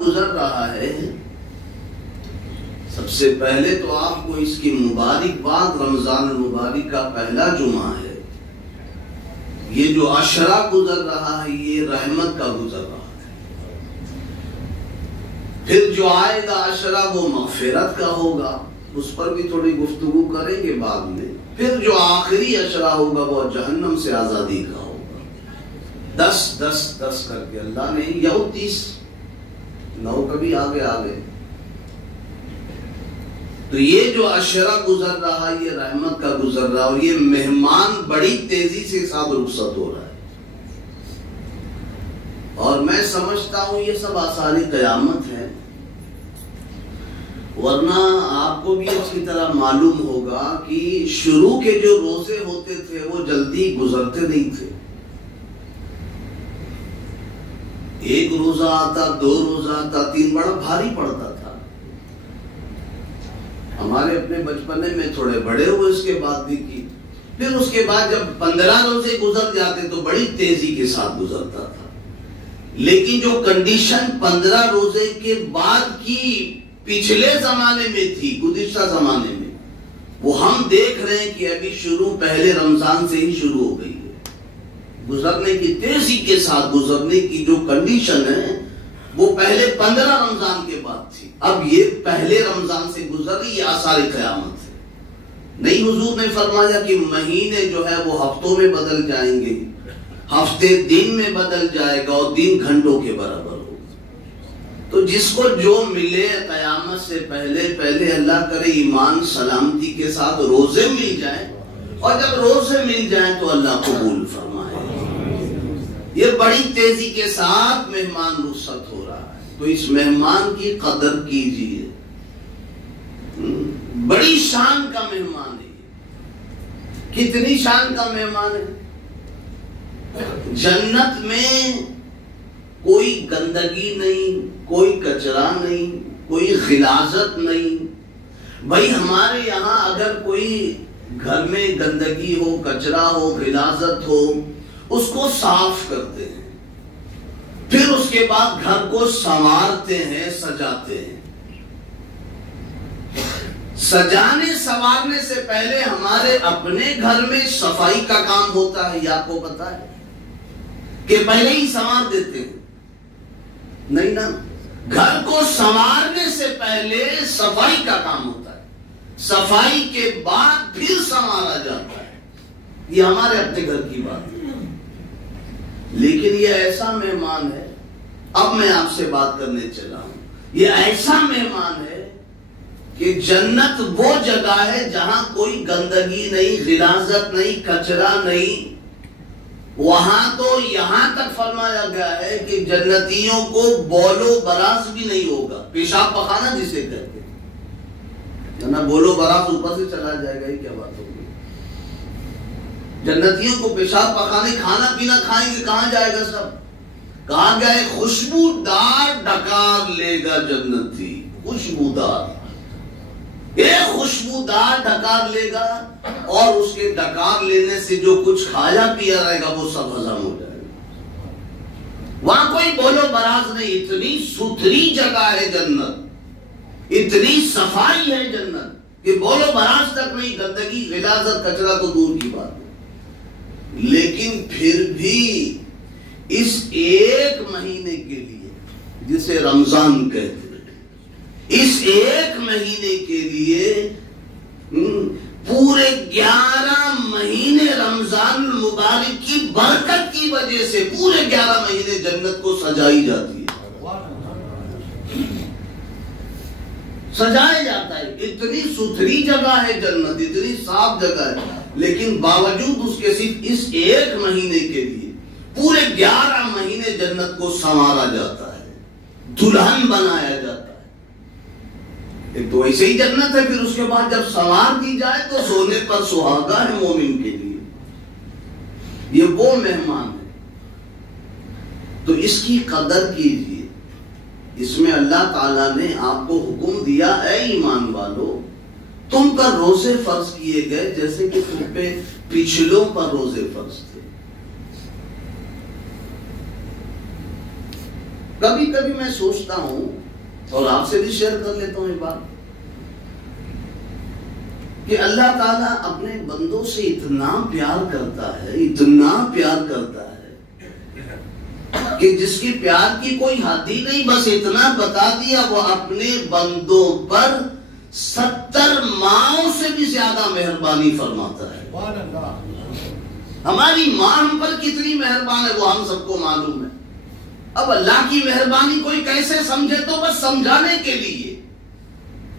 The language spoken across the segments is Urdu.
گزر رہا ہے، سب سے پہلے تو آپ کو اس کی مبارکباد، رمضان المبارک کا پہلا جمعہ ہے۔ یہ جو عشرہ گزر رہا ہے یہ رحمت کا گزر رہا ہے، پھر جو آئے گا عشرہ وہ مغفرت کا ہوگا، اس پر بھی تھوڑی گفتگو کریں گے بعد میں۔ پھر جو آخری عشرہ ہوگا وہ جہنم سے آزادی کا ہوگا۔ 10 10 10 کر کے اللہ نے 30 9 کبھی آگے تو یہ جو عشرہ گزر رہا ہے یہ رحمت کا گزر رہا ہے، اور یہ مہمان بڑی تیزی سے ساتھ رخصت ہو رہا ہے، اور میں سمجھتا ہوں یہ سب آثار قیامت ہے، ورنہ آپ کو بھی اچھی طرح معلوم ہوگا کہ شروع کے جو روزے ہوتے تھے وہ جلدی گزرتے نہیں تھے۔ ایک روزہ آتا، 2 روزہ آتا، 3 بڑا بھاری پڑتا تھا۔ ہمارے اپنے بچپنے میں تھوڑے بڑے ہوئے اس کے بعد بھی کی، پھر اس کے بعد جب 15 روزے گزر جاتے تو بڑی تیزی کے ساتھ گزرتا تھا۔ لیکن جو کنڈیشن 15 روزے کے بعد کی پچھلے زمانے میں تھی، گزشتہ زمانے میں، وہ ہم دیکھ رہے ہیں کہ ابھی شروع پہلے رمضان سے ہی شروع ہو گئی ہے۔ گزرنے کی تیزی کے ساتھ گزرنے کی جو کنڈیشن ہے وہ پہلے 15 رمضان کے بعد تھی، اب یہ پہلے رمضان سے گزر رہی، یہ آثار قیامت ہے۔ نہیں، حضور نے فرمایا کہ مہینے جو ہے وہ ہفتوں میں بدل جائیں گے، ہفتے دن میں بدل جائے گا، اور دن گھنٹوں کے برابر ہوگا۔ تو جس کو جو ملے قیامت سے پہلے اللہ کرے ایمان سلامتی کے ساتھ روزے مل جائیں، اور جب روزے مل جائیں تو اللہ قبول فرمائے۔ یہ بڑی تیزی کے ساتھ مہمان رخصت ہو رہا ہے، تو اس مہمان کی قدر کیجیے، بڑی شان کا مہمان ہے۔ کتنی شان کا مہمان ہے؟ جنت میں کوئی گندگی نہیں، کوئی کچرا نہیں، کوئی غلاظت نہیں۔ بھائی ہمارے یہاں اگر کوئی گھر میں گندگی ہو، کچرا ہو، غلاظت ہو، اس کو صاف کرتے ہیں، پھر اس کے بعد گھر کو سنوارتے ہیں، سجاتے ہیں۔ سجانے سنوارنے سے پہلے ہمارے اپنے گھر میں صفائی کا کام ہوتا ہے، یہ آپ کو پتا ہے کہ پہلے ہی سنوار دیتے ہیں؟ نہیں نا، گھر کو سنوارنے سے پہلے صفائی کا کام ہوتا ہے، صفائی کے بعد پھر سنوارا جاتا ہے۔ یہ ہمارے اپنے گھر کی بات ہے، لیکن یہ ایسا مہمان ہے، اب میں آپ سے بات کرنے چلا ہوں، یہ ایسا مہمان ہے کہ جنت وہ جگہ ہے جہاں کوئی گندگی نہیں، غلاظت نہیں، کچرا نہیں۔ وہاں تو یہاں تک فرمایا گیا ہے کہ جنتیوں کو بول و براز بھی نہیں ہوگا، پیشاب پخانا جسے کہتے ہیں نا، بول و براز اوپر سے چلا جائے گا، یہ کیا بات ہوگی؟ جنتیوں کو پیشاب پخانے، کھانا پینا کھائیں گے، کہاں جائے گا سب؟ کہا گیا ہے خوشبودار ڈکار لے گا جنتی، خوشبودار، ایک خوشبودار ڈکار لے گا، اور اس کے ڈکار لینے سے جو کچھ کھایا پیا رہے گا وہ سب ہضم ہو جائے گا۔ وہاں کوئی بولو براز نہیں، اتنی ستھری جگہ ہے جنت، اتنی صفائی ہے جنت کہ بولو براز تک نہیں، گندگی، غلاظت، کچرا تو دور کی بات ہے۔ لیکن پھر بھی اس ایک مہینے کے لیے جسے رمضان کہتے ہیں، اس ایک مہینے کے لیے پورے 11 مہینے رمضان المبارک کی برکت کی وجہ سے پورے 11 مہینے جنت کو سجائی جاتی ہے، سجایا جاتا ہے۔ اتنی ستھری جگہ ہے جنت، اتنی صاف جگہ ہے، لیکن باوجود اس کے صرف اس ایک مہینے کے لیے پورے 11 مہینے جنت کو سنوارا جاتا ہے، دلہن بنایا جاتا ہے۔ ایک تو ایسے ہی جنت ہے، پھر اس کے بعد جب سنوار دی جائے تو سونے پر سہاگا ہے مومن کے لیے۔ یہ وہ مہمان ہے، تو اس کی قدر کیجیے۔ اس میں اللہ تعالیٰ نے آپ کو حکم دیا، اے ایمان والو، تم پر روزے فرض کیے گئے جیسے کہ تم پہ پچھلوں پر روزے فرض تھے۔ کبھی کبھی میں سوچتا ہوں اور آپ سے بھی شیئر کر لیتا ہوں یہ بات کہ اللہ تعالیٰ اپنے بندوں سے اتنا پیار کرتا ہے، اتنا پیار کرتا ہے کہ جس کی پیار کی کوئی حد ہی نہیں، بس اتنا بتا دیا وہ اپنے بندوں پر 70 ماؤں سے بھی زیادہ مہربانی فرماتا ہے۔ ہماری ماں ہم پر کتنی مہربان ہے وہ ہم سب کو معلوم ہے۔ اب اللہ کی مہربانی کوئی کیسے سمجھے تو بس سمجھانے کے لیے،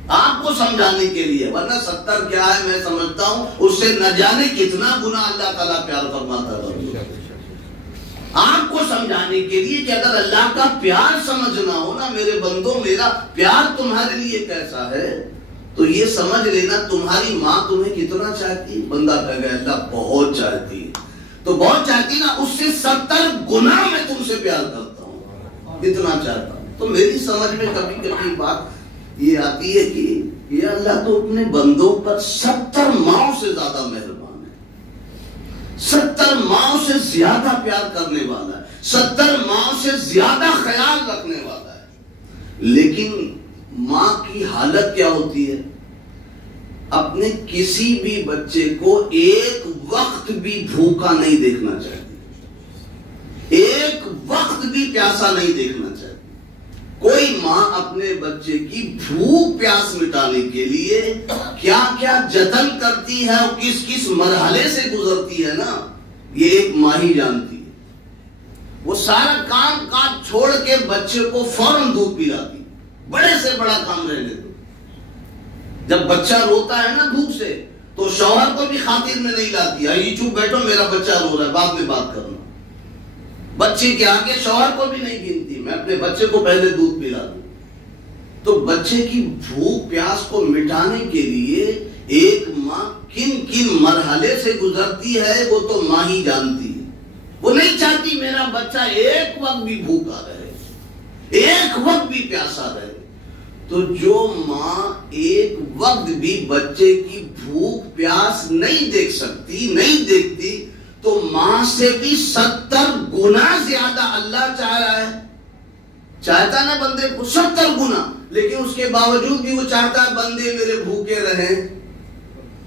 آپ کو سمجھانے کے لیے، ورنہ 70 کیا ہے میں سمجھتا ہوں اس سے نہ جانے کتنا گنا اللہ تعالیٰ پیار فرماتا ہے آپ کو سمجھانے کے لیے کہ اگر اللہ کا پیار سمجھنا ہو نا میرے بندوں، میرا پیار تمہارے لیے کیسا ہے، تو یہ سمجھ لینا تمہاری ماں تمہیں کتنا چاہتی ہے۔ بندہ کہے گا اللہ بہت چاہتی ہے، تو بہت چاہتی نا، اس سے 70 گنا میں تم سے پیار کرتا ہوں، اتنا چاہتا ہوں۔ تو میری سمجھ میں کبھی کبھی بات یہ آتی ہے کہ یہ اللہ تو اپنے بندوں پر 70 ماؤں سے زیادہ مہربان ہے، 70 ماؤں سے زیادہ پیار کرنے والا ہے، 70 ماؤں سے زیادہ خیال رکھنے والا ہے۔ لیکن ماں کی حالت کیا ہوتی ہے؟ اپنے کسی بھی بچے کو ایک وقت بھی بھوکا نہیں دیکھنا چاہتی، ایک وقت بھی پیاسا نہیں دیکھنا چاہتی۔ کوئی ماں اپنے بچے کی بھوک پیاس مٹانے کے لیے کیا کیا جتن کرتی ہے اور کس کس مرحلے سے گزرتی ہے نا، یہ ایک ماں ہی جانتی ہے۔ وہ سارا کام کاج چھوڑ کے بچے کو فوراً دودھ پلاتی، بڑے سے بڑا کام رہنے دو۔ جب بچہ روتا ہے نا بھوک سے تو شوہر کو بھی خاطر میں نہیں لاتی، یہ چپ بیٹھو میرا بچہ رو رہا ہے بعد میں بات کرنا، بچے کے آگے شوہر کو بھی نہیں گنتی، میں اپنے بچے کو پہلے دودھ پلا دوں۔ تو بچے کی بھوک پیاس کو مٹانے کے لیے ایک ماں کن کن مرحلے سے گزرتی ہے وہ تو ماں ہی جانتی ہے۔ وہ نہیں چاہتی میرا بچہ ایک وقت بھی بھوکا رہے، ایک وقت بھی پیاسا رہے۔ تو جو ماں ایک وقت بھی بچے کی بھوک پیاس نہیں دیکھ سکتی، نہیں دیکھتی، تو ماں سے بھی 70 گنا زیادہ اللہ چاہ رہا ہے۔ چاہتا نا بندے کو 70 گنا، لیکن اس کے باوجود بھی وہ چاہتا ہے بندے میرے بھوکے رہیں،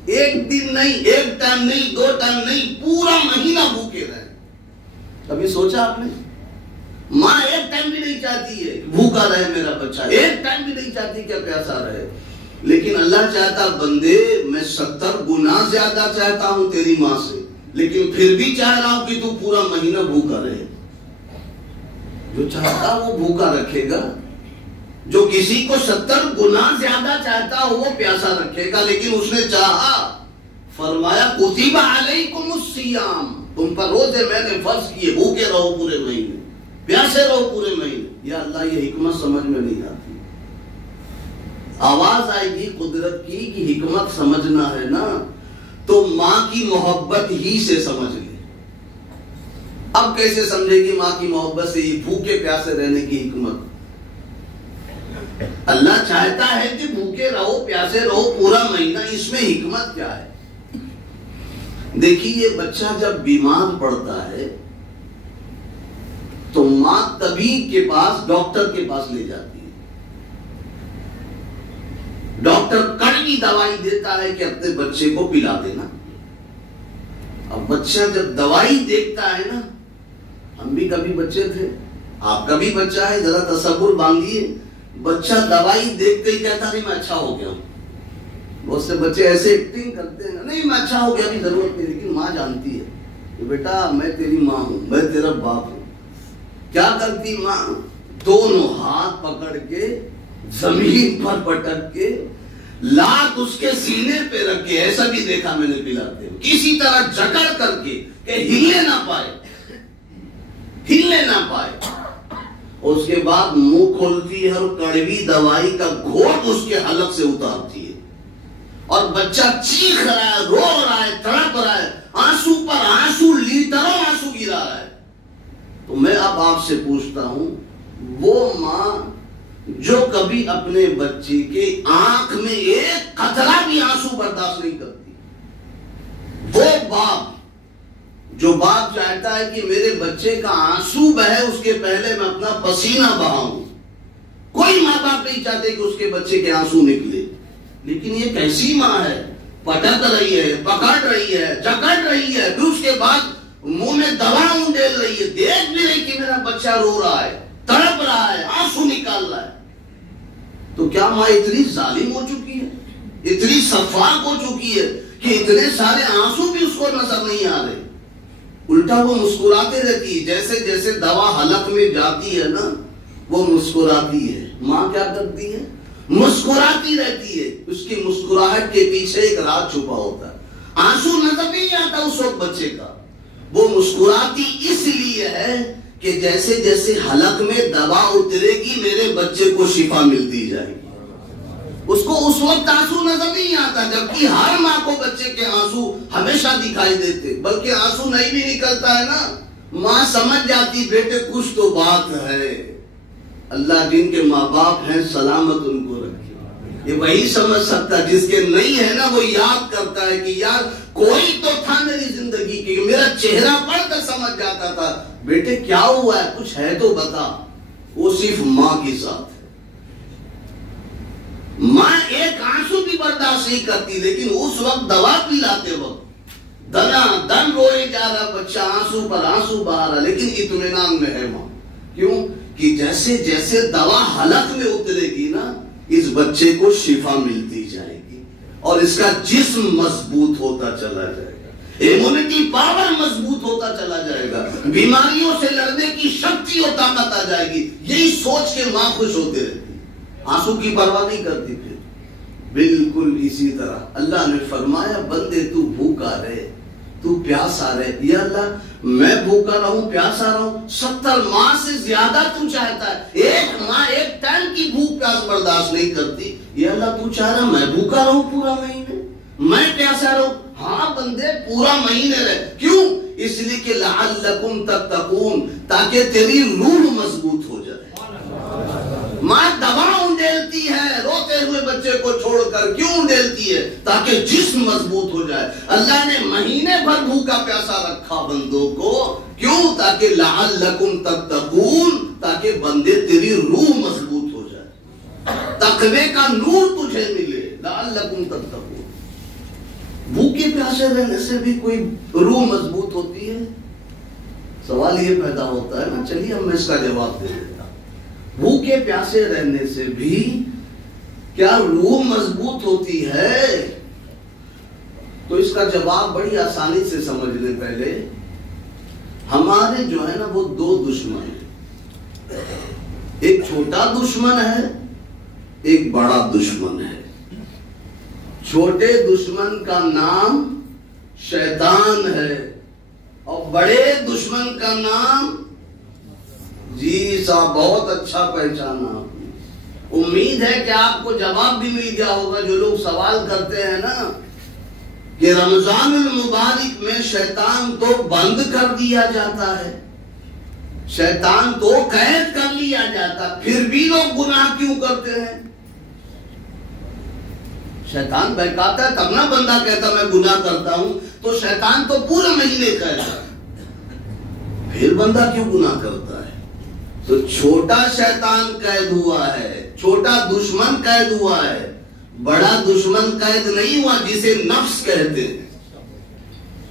ایک دن نہیں، ایک ٹائم نہیں، 2 ٹائم نہیں، پورا مہینہ بھوکے رہیں۔ کبھی سوچا آپ نے؟ ماں ایک ٹائم بھی نہیں چاہتی ہے بھوکا رہے میرا بچہ، ایک ٹائم بھی نہیں چاہتی کہ پیاسا رہے، لیکن اللہ چاہتا بندے میں 70 گنا زیادہ چاہتا ہوں تیری ماں سے، لیکن پھر بھی چاہ رہا ہوں کہ تو پورا مہینہ بھوکا رہے۔ جو چاہتا وہ بھوکا رکھے گا، جو کسی کو 70 گنا زیادہ چاہتا ہو وہ پیاسا رکھے گا، لیکن اس نے چاہا، فرمایا کتب علیکم الصیام، تم پر روزے میں نے فرض کیے، بھوکے رہو پورے مہینے، پیاسے رہو پورے مہینے۔ یا اللہ یہ حکمت سمجھ میں نہیں آتی۔ آواز آئے گی قدرت کی کہ حکمت سمجھنا ہے نا تو ماں کی محبت ہی سے سمجھ لے۔ اب کیسے سمجھے گی ماں کی محبت سے یہ بھوکے پیاسے رہنے کی حکمت؟ اللہ چاہتا ہے کہ بھوکے رہو پیاسے رہو پورا مہینہ، اس میں حکمت کیا ہے؟ دیکھیے بچہ جب بیمار پڑتا ہے تو ماں طبیب کے پاس، ڈاکٹر کے پاس لے جاتی ہے، ڈاکٹر کڑوی دوائی دیتا ہے کہ اپنے بچے کو پلا دینا۔ اب بچہ جب دوائی دیکھتا ہے نا، ہم بھی کبھی بچے تھے، آپ کا بھی بچہ ہے، ذرا تصور باندھیے، بچہ دوائی دیکھتے ہی کہتا نہیں میں اچھا ہو گیا ہوں۔ بہت سے بچے ایسے ایکٹنگ کرتے ہیں، نہیں میں اچھا ہو گیا ابھی ضرورت نہیں، لیکن ماں جانتی ہے کہ بیٹا میں تیری ماں ہوں، میں تیرا باپ ہوں۔ کیا کرتی ماں؟ دونوں ہاتھ پکڑ کے زمین پر پٹک کے لات اس کے سینے پہ رکھ کے، ایسا بھی دیکھا میں نے پلاتے ہوئے، کسی طرح جکڑ کر کے کہ ہلنے نہ پائے، ہلنے نہ پائے۔ اس کے بعد منہ کھولتی ہے اور کڑوی دوائی کا گھونٹ اس کے حلق سے اتارتی ہے، اور بچہ چیخ رہا ہے، رو رہا ہے، تڑپ رہا ہے، آنسو پر آنسو، لیٹروں آنسو گرا رہا ہے۔ تو میں اب آپ سے پوچھتا ہوں، وہ ماں جو کبھی اپنے بچے کے آنکھ میں ایک قطرہ بھی آنسو برداشت نہیں کرتی، وہ باپ جو باپ چاہتا ہے کہ میرے بچے کا آنسو بہے اس کے پہلے میں اپنا پسینہ بہاؤں. کوئی ماں باپ نہیں چاہتے کہ اس کے بچے کے آنسو نکلے. لیکن یہ کیسی ماں ہے، پٹک رہی ہے، پکڑ رہی ہے، جکڑ رہی ہے، پھر اس کے بعد منہ میں دوا ڈال رہی ہے، دیکھ بھی رہی کہ میرا بچہ رو رہا ہے، تڑپ رہا ہے، آنسو نکال رہا ہے. تو کیا ماں اتنی ظالم ہو چکی ہے، اتنی سفاک ہو چکی ہے کہ اتنے سارے آنسو بھی اس کو نظر نہیں آ رہے؟ الٹا وہ مسکراتے رہتی ہے. جیسے جیسے دوا حلق میں جاتی ہے نا وہ مسکراتی ہے. ماں کیا کرتی ہے؟ مسکراتی رہتی ہے. اس کی مسکراہٹ کے پیچھے ایک راز چھپا ہوتا ہے. آنسو نظر نہیں آتا اس وقت بچے کا. وہ مسکراتی اس لیے ہے کہ جیسے جیسے حلق میں دوا اترے گی میرے بچے کو شفا ملتی جائے گی. اس کو اس وقت آنسو نظر نہیں آتا، جبکہ ہر ماں کو بچے کے آنسو ہمیشہ دکھائی دیتے. بلکہ آنسو نہیں بھی نکلتا ہے نا، ماں سمجھ جاتی بیٹے کچھ تو بات ہے. اللہ جن کے ماں باپ ہیں سلامت ان کو رکھے. یہ وہی سمجھ سکتا، جس کے نہیں ہے نا وہ یاد کرتا ہے کہ یار کوئی تو تھا میری زندگی کی، میرا چہرہ پڑھ کر سمجھ جاتا تھا بیٹے کیا ہوا ہے، کچھ ہے تو بتا. وہ صرف ماں کی ساتھ ہے. ماں ایک آنسو بھی برداشت نہیں کرتی، لیکن اس وقت دوا پلاتے وقت دنا دن روئے جا رہا بچہ، آنسو پر آنسو بہا رہا، لیکن اطمینان میں ہے ماں. کیوں؟ کہ جیسے جیسے دوا حلق میں اترے گی نا اس بچے کو شفا ملتی جائے گی اور اس کا جسم مضبوط ہوتا چلا جائے گا، ایمونٹی پاور مضبوط ہوتا چلا جائے گا، بیماریوں سے لڑنے کی شکتی اور طاقت آ جائے گی. یہی سوچ کے ماں خوش ہوتے رہتی، آنسو کی پرواہ نہیں کرتی. پھر بالکل اسی طرح اللہ نے فرمایا بندے تو بھوکا رہے، تو پیاسا رہے. یا اللہ میں بھوکا رہوں پیاسا رہوں، 70 ماہ سے زیادہ تو چاہتا ہے. ایک ماں ایک ٹائم کی بھوک پیاس برداشت نہیں کرتی. یا اللہ تو چاہ رہا میں بھوکا رہوں پورا مہینے، میں پیاسا رہوں. ہاں بندے پورا مہینے رہے. کیوں؟ اس لیے کہ لعلکم تتقون، تاکہ تیری روح مضبوط ہو جائے. ماں دوا ڈیلتی ہے روتے ہوئے بچے کو چھوڑ کر. کیوں ڈیلتی ہے؟ تاکہ جسم مضبوط ہو جائے. اللہ نے مہینے بھر بھوکا پیاسا رکھا بندوں کو. کیوں؟ تاکہ لعلکم تتقون، تاکہ بندے تیری روح مضبوط ہو جائے، تقوی کا نور تجھے ملے. لعلکم تتقون. بھوکے پیاسے رہنے سے بھی کوئی روح مضبوط ہوتی ہے؟ سوال یہ پیدا ہوتا ہے نا. چلیے اب میں اس کا جواب دے دیتا. بھوکے پیاسے رہنے سے بھی کیا روح مضبوط ہوتی ہے؟ تو اس کا جواب بڑی آسانی سے سمجھ لیں. پہلے ہمارے جو ہے نا وہ 2 دشمن ہیں. ایک چھوٹا دشمن ہے، ایک بڑا دشمن ہے. چھوٹے دشمن کا نام شیطان ہے اور بڑے دشمن کا نام، جی صاحب بہت اچھا پہچانا آپ نے. امید ہے کہ آپ کو جواب بھی مل گیا ہوگا. جو لوگ سوال کرتے ہیں نا کہ رمضان المبارک میں شیطان تو بند کر دیا جاتا ہے، شیطان تو قید کر لیا جاتا، پھر بھی لوگ گناہ کیوں کرتے ہیں؟ شیطان بہکاتا ہے تب نہ بندہ کہتا میں گناہ کرتا ہوں. تو شیطان تو پورے مہینے قید ہے، پھر بندہ کیوں گناہ کرتا ہے؟ تو چھوٹا شیطان قید ہوا ہے، چھوٹا دشمن قید ہوا ہے، بڑا دشمن قید نہیں ہوا جسے نفس کہتے ہیں.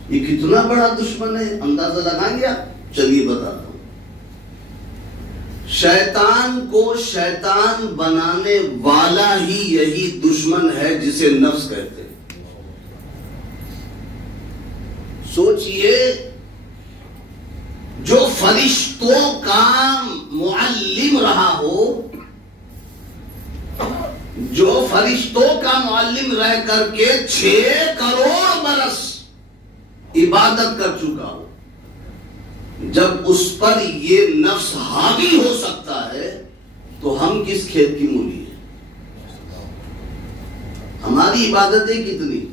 یہ کتنا بڑا دشمن ہے اندازہ لگائیں گے آپ؟ چلیے بتاتا ہوں. شیطان کو شیطان بنانے والا ہی یہی دشمن ہے جسے نفس کہتے ہیں. سوچئے جو فرشتوں کا معلم رہا ہو، جو فرشتوں کا معلم رہ کر کے 6 کروڑ برس عبادت کر چکا ہو، جب اس پر یہ نفس حاوی ہو سکتا ہے تو ہم کس کھیت کی مولی ہیں؟ ہماری عبادتیں کتنی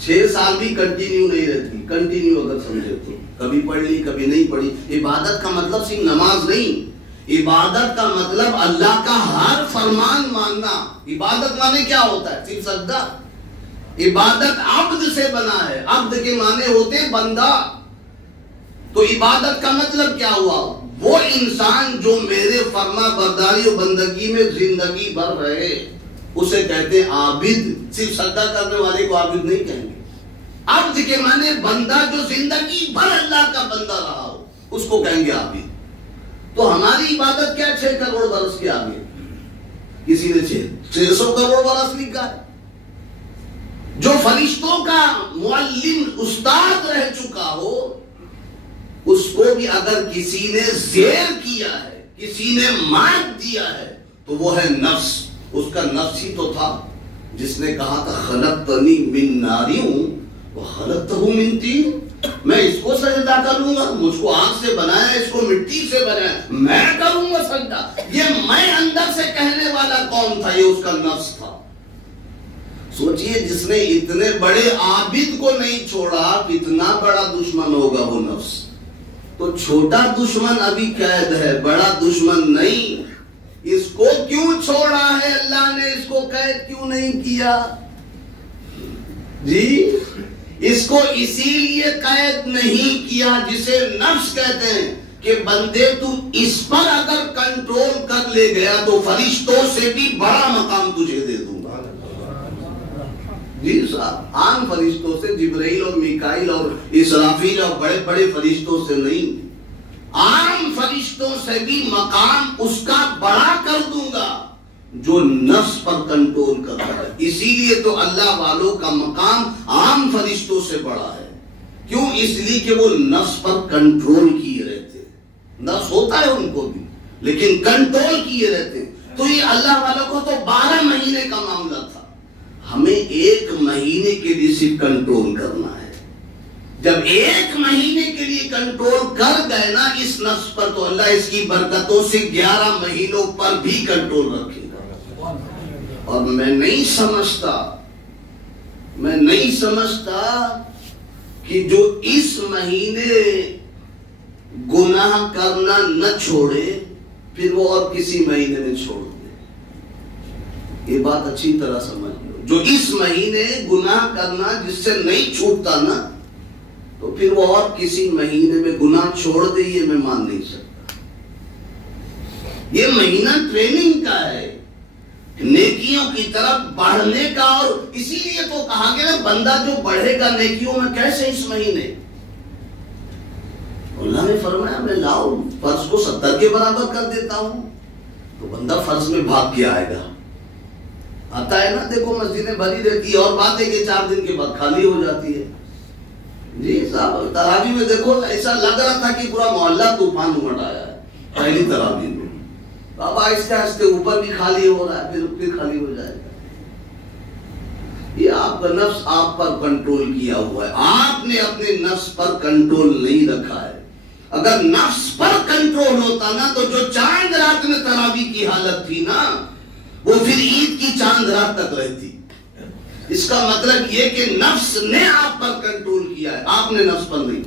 6 سال بھی کنٹینیو نہیں رہتی. کنٹینیو اگر سمجھے تو کبھی پڑھ لی کبھی نہیں پڑھی. عبادت کا مطلب صرف نماز نہیں، عبادت کا مطلب اللہ کا ہر فرمان ماننا. عبادت مانے کیا ہوتا ہے؟ صرف سجدہ. عبادت عبد سے بنا ہے. عبد کے معنی ہوتے بندہ. تو عبادت کا مطلب کیا ہوا؟ وہ انسان جو میرے فرما برداری و بندگی میں زندگی بھر رہے اسے کہتے ہیں عابد۔ صرف سجدہ کرنے والے کو عابد نہیں کہیں گے، عبد کے معنی بندہ جو زندگی بھر اللہ کا بندہ رہا ہو اس کو کہیں گے عابد۔ تو ہماری عبادت کیا 6 کروڑ برس کے آگے؟ کسی نے 600 کروڑ برس لکھا ہے۔ جو فرشتوں کا معلم استاد رہ چکا ہو اس کو بھی اگر کسی نے زیر کیا ہے، کسی نے مات دیا ہے تو وہ ہے نفس۔ اس کا نفس ہی تو تھا جس نے کہا تھا خلقتنی من ناری وخلقتہ من طین، میں اس کو سجدہ کروں گا، مجھ کو آگ سے بنایا، اس کو مٹی سے بنایا، میں کروں گا سجدہ۔ یہ میں اندر سے کہنے والا کون تھا؟ یہ اس کا نفس تھا۔ سوچئے جس نے اتنے بڑے عابد کو نہیں چھوڑا کتنا بڑا دشمن ہوگا وہ نفس۔ تو چھوٹا دشمن ابھی قید ہے، بڑا دشمن نہیں۔ اس کو کیوں چھوڑا ہے اللہ نے؟ اس کو قید کیوں نہیں کیا جی؟ اس کو اسی لیے قید نہیں کیا جسے نفس کہتے ہیں کہ بندے تو اس پر اگر کنٹرول کر لے گیا تو فرشتوں سے بھی بڑا مقام تجھے دے دوں گا۔ جی صاحب، عام فرشتوں سے، جبرائیل اور میکائیل اور اسرافیل اور بڑے بڑے فرشتوں سے نہیں، عام فرشتوں سے بھی مقام اس کا بڑا کر دوں گا جو نفس پر کنٹرول کرتا ہے۔ اسی لیے تو اللہ والوں کا مقام عام فرشتوں سے بڑا ہے۔ کیوں؟ اس لیے کہ وہ نفس پر کنٹرول کیے رہتے ہیں۔ نفس ہوتا ہے ان کو بھی لیکن کنٹرول کیے رہتے ہیں۔ تو یہ اللہ والوں کو تو 12 مہینے کا معاملہ تھا، ہمیں 1 مہینے کے لیے صرف کنٹرول کرنا ہے۔ جب 1 مہینے کے لیے کنٹرول کر گئے نا اس نفس پر تو اللہ اس کی برکتوں سے 11 مہینوں پر بھی کنٹرول رکھے گا۔ اور میں نہیں سمجھتا کہ جو اس مہینے گناہ کرنا نہ چھوڑے پھر وہ اور کسی مہینے میں چھوڑ دے۔ یہ بات اچھی طرح سمجھ لو، جو اس مہینے گناہ کرنا جس سے نہیں چھوٹتا نا تو پھر وہ اور کسی مہینے میں گناہ چھوڑ دے، یہ میں مان نہیں سکتا۔ یہ مہینہ ٹریننگ کا ہے، نیکیوں کی طرف بڑھنے کا، اور اسی لیے تو کہا گیا بندہ جو بڑھے گا نیکیوں میں کیسے اس مہینے؟ اللہ نے فرمایا میں لاؤ فرض کو 70 کے برابر کر دیتا ہوں تو بندہ فرض میں بھاگ کے آئے گا۔ آتا ہے نا، دیکھو مسجدیں بھری رہتی ہے اور بات ہے کہ 4 دن کے بعد خالی ہو جاتی ہے۔ جی صاحب، تراویح میں دیکھو ایسا لگ رہا تھا کہ پورا محلہ طوفان امٹ آیا ہے پہلی تراویح میں۔ اب آہستہ آہستہ اوپر بھی خالی ہو رہا ہے، پھر خالی ہو جائے گا۔ یہ آپ کا نفس آپ پر کنٹرول کیا ہوا ہے، آپ نے اپنے نفس پر کنٹرول نہیں رکھا ہے۔ اگر نفس پر کنٹرول ہوتا نا تو جو چاند رات میں تراویح کی حالت تھی نا وہ پھر عید کی چاند رات تک رہتی۔ اس کا مطلب یہ کہ نفس نے آپ پر کنٹرول کیا ہے، آپ نے نفس پر نہیں۔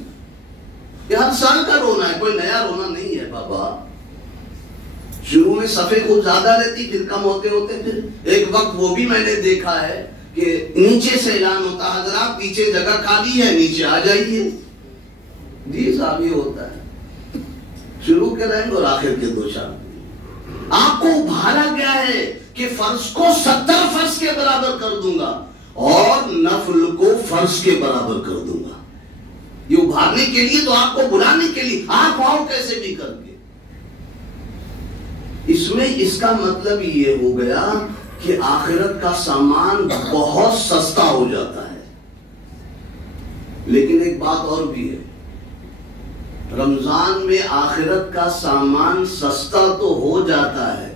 یہ ہر سال کا رونا ہے، کوئی نیا رونا نہیں ہے بابا۔ شروع میں صفحے خود زیادہ رہتی، پھر کم ہوتے ہوتے پھر ایک وقت وہ بھی میں نے دیکھا ہے کہ نیچے سے اعلان ہوتا حضرات پیچھے جگہ خالی ہے، نیچے آ جائیے۔ جی صاحب، یہ ہوتا ہے شروع کے رنگ اور آخر کے 2 شام۔ آپ کو ابھارا گیا ہے کہ فرض کو 70 فرض کے برابر کر دوں گا اور نفل کو فرض کے برابر کر دوں گا۔ یہ ابھارنے کے لیے تو آپ کو بلانے کے لیے آپ آؤ کیسے بھی کر کے۔ اس میں اس کا مطلب یہ ہو گیا کہ آخرت کا سامان بہت سستا ہو جاتا ہے۔ لیکن ایک بات اور بھی ہے، رمضان میں آخرت کا سامان سستا تو ہو جاتا ہے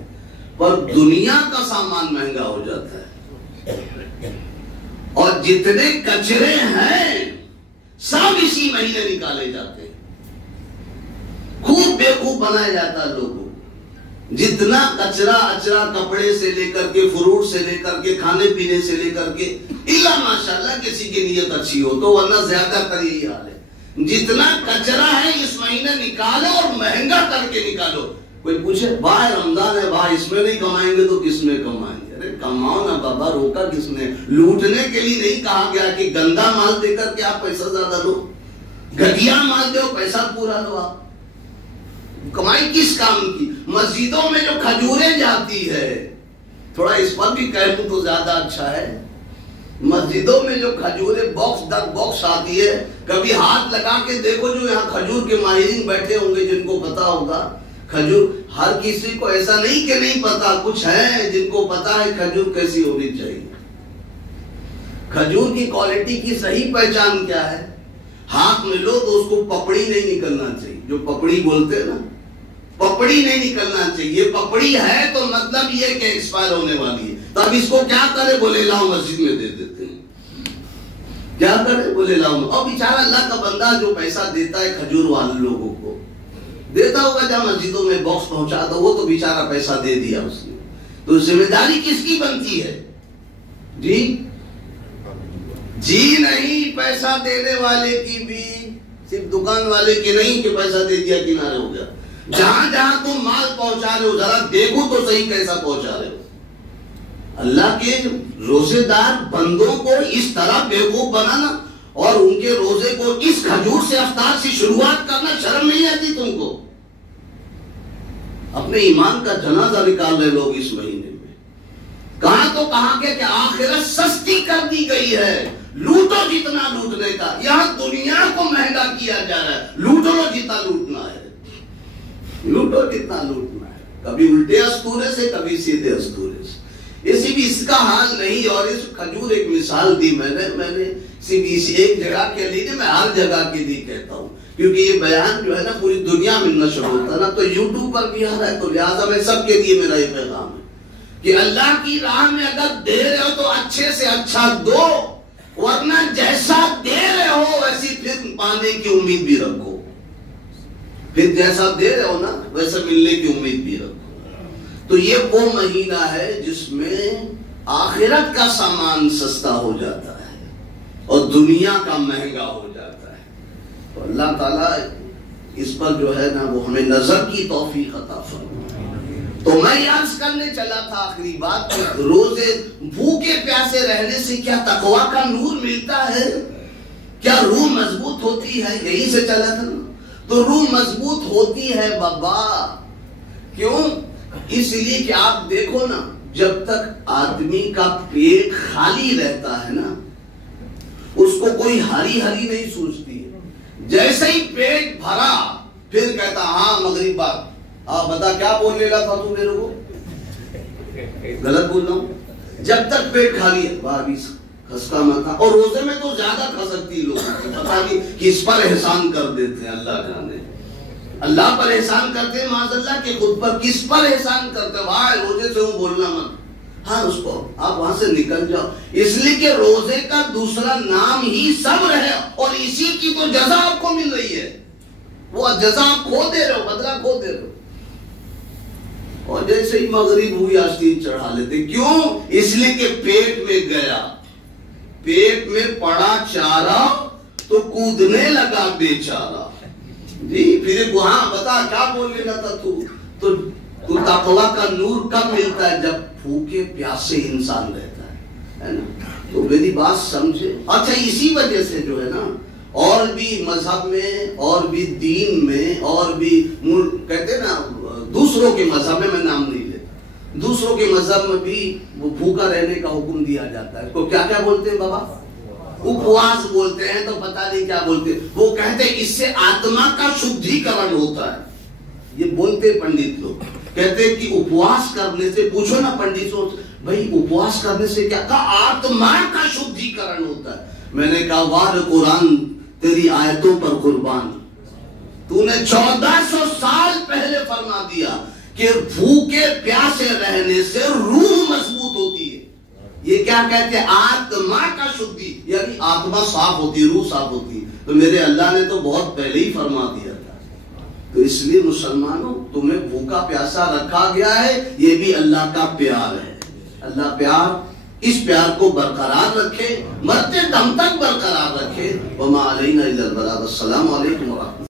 پر دنیا کا سامان مہنگا ہو جاتا ہے، اور جتنے کچرے ہیں سب اسی مہینے نکالے جاتے ہیں، خوب بے خوب بنایا جاتا ہے لوگوں۔ جتنا کچرا اچرا کپڑے سے لے کر کے، فروٹ سے لے کر کے، کھانے پینے سے لے کر کے، الا ماشاءاللہ کسی کی نیت اچھی ہو تو، ورنہ زیادہ تر یہی حال ہے۔ جتنا کچرا ہے اس مہینے نکالو اور مہنگا کر کے نکالو۔ کوئی پوچھے بھائی رمضان ہے بھائی اس میں نہیں کمائیں گے تو کس میں کمائیں گے؟ ارے کماؤ نا بابا، روکا کس نے؟ لوٹنے کے لیے نہیں کہا گیا کہ گندا مال دے کر کے آپ پیسہ زیادہ لو۔ گٹیا مار دو پیسہ پورا لو آپ. کمائی کس کام کی؟ مسجدوں میں جو کھجوریں جاتی ہے، تھوڑا اس پر بھی کہہ دوں تو زیادہ اچھا ہے. مسجدوں میں جو کھجوریں باکس در باکس آتی ہے، کبھی ہاتھ لگا کے دیکھو جو یہاں کھجور کے ماہرین بیٹھے ہوں گے جن کو پتا ہوگا. کھجور ہر کسی کو ایسا نہیں کہ نہیں پتا، کچھ ہے جن کو پتا ہے کھجور کیسی ہونی چاہیے. کھجور کی کوالٹی کی صحیح پہچان کیا ہے؟ ہاتھ میں لو تو اس کو پپڑی نہیں نکلنا چاہیے. جو پپڑی بولتے ہیں نا، پپڑی نہیں نکلنا چاہیے. پپڑی ہے تو مطلب یہ کہ ایکسپائر ہونے والی ہے. تو اب اس کو کیا کرے؟ بولے لاؤ مسجد میں دے دیتے ہیں. کیا کرے؟ بولے لاؤ. اور بیچارہ اللہ کا بندہ جو پیسہ دیتا ہے کھجور والے لوگوں کو دیتا ہوگا، جب مسجدوں میں باکس پہنچا دو، وہ تو بیچارہ پیسہ دے دیا اس نے. تو ذمہ داری کس کی بنتی ہے؟ جی نہیں، پیسہ دینے والے کی بھی، صرف دکان والے کی نہیں کہ پیسہ دے دیا کنارے ہو گیا. جہاں جہاں تم مال پہنچا رہے ہو ذرا دیکھو تو صحیح کیسا پہنچا رہے ہو. اللہ کے روزے دار بندوں کو اس طرح بیوقوف بنانا اور ان کے روزے کو اس کھجور سے افطار سے شروعات کرنا، شرم نہیں آتی تم کو؟ اپنے ایمان کا جنازہ نکال رہے لوگ اس مہینے میں. کہاں تو کہاں کہ آخرت سستی کر دی گئی ہے. لوٹو جتنا لوٹنے کا، یہاں دنیا کو مہنگا کیا جا رہا ہے. لوٹو لو جتنا لوٹنا ہے، لوٹو جتنا لوٹنا ہے. کبھی الٹے اسطورے سے، کبھی سیدھے اسطورے سے. اسی بھی اس کا حال نہیں. اور اس کھجور ایک مثال دی میں نے صرف اس ایک جگہ کے لیے، میں ہر جگہ کے لیے کہتا ہوں کیونکہ یہ بیان جو ہے نا پوری دنیا میں نشر ہوتا ہے نا، تو یوٹیوب پر بھی آ رہا ہے. تو لہٰذا میں سب کے لیے میرا یہ پیغام ہے کہ اللہ کی راہ میں اگر دے رہے ہو تو اچھے سے اچھا دو، ورنہ جیسا دے رہے ہو ویسی پھر پانے کی امید بھی رکھو. پھر جیسا دے رہے ہو نا ویسا ملنے کی امید بھی رکھو. تو یہ وہ مہینہ ہے جس میں آخرت کا سامان سستا ہو جاتا ہے اور دنیا کا مہنگا ہو جاتا ہے. تو اللہ تعالیٰ اس پر جو ہے نا وہ ہمیں نظر کی توفیق عطا فرمائے. تو میں عرض کرنے چلا تھا آخری بات کہ روزے بھوکے پیاسے رہنے سے کیا تقویٰ کا نور ملتا ہے؟ کیا روح مضبوط ہوتی ہے؟ یہی سے چلا تھا نا. تو روح مضبوط ہوتی ہے بابا. کیوں؟ اس لیے کہ آپ دیکھو نا، جب تک آدمی کا پیٹ خالی رہتا ہے نا اس کو کوئی ہری ہری نہیں سوچتی ہے. جیسے ہی پیٹ بھرا پھر کہتا ہاں مغرب بات. آپ بتا کیا بولنے لگا تھا تو میرے کو؟ غلط بول رہا ہوں. جب تک پیٹ خالی ہے باہر خسکا مت تھا. اور روزے میں تو زیادہ کھسکتی لوگ، پتا نہیں کس پر احسان کر دیتے ہیں. اللہ جانے، اللہ پر احسان کرتے ہیں معاذ اللہ کہ خود پر کس پر احسان کرتے ہیں. بھائی روزے سے ہوں بولنا مت، ہاں اس کو آپ وہاں سے نکل جاؤ. اس لیے کہ روزے کا دوسرا نام ہی صبر ہے اور اسی کی تو جزا آپ کو مل رہی ہے. وہ جزا آپ کھو دے رہے ہو، بدلہ کھو دے رہے ہو. اور جیسے ہی مغرب ہوئی آستین چڑھا لیتے. کیوں؟ اس لیے کہ پیٹ میں گیا، پیٹ میں پڑا چارہ تو کودنے لگا بیچارہ. جی پھر وہاں بتا کیا بولنے لگا تو تقویٰ کا نور کب ملتا ہے؟ جب بھوکے پیاسے انسان رہتا ہے نا. تو میری بات سمجھے. اچھا اسی وجہ سے جو ہے نا اور بھی مذہب میں اور بھی دین میں اور بھی کہتے ہیں نا دوسروں کے مذہب میں نام نہیں لیتا، دوسروں کے مذہب میں بھی وہ بھوکا رہنے کا حکم دیا جاتا ہے. اس کو کیا کیا بولتے ہیں بابا؟ اپواس بولتے ہیں. تو پتہ نہیں کیا بولتے. وہ کہتے ہیں اس سے آتما کا شدھیکرن ہوتا ہے. یہ بولتے پنڈت لوگ کہتے ہیں کہ اپواس کرنے سے، پوچھو نا پنڈتوں بھائی اپواس کرنے سے کیا؟ کہا آتما کا شدھیکرن ہوتا ہے. میں نے کہا وار قرآن تیری آیتوں پر قربان، تو نے 1400 سال پہلے فرما دیا کہ بھوکے پیاسے رہنے سے روح مضبوط ہوتی ہے. یہ کیا کہتے ہیں؟ آتما کا شدھی، یعنی آتما صاف ہوتی، روح صاف ہوتی. تو میرے اللہ نے تو بہت پہلے ہی فرما دیا تھا. تو اس لیے مسلمانوں تمہیں بھوکا پیاسا رکھا گیا ہے، یہ بھی اللہ کا پیار ہے. اللہ پیار، اس پیار کو برقرار رکھے، مرتے دم تک برقرار رکھے. وما علینا الا البلاغ. السلام علیکم ورحمۃ اللہ.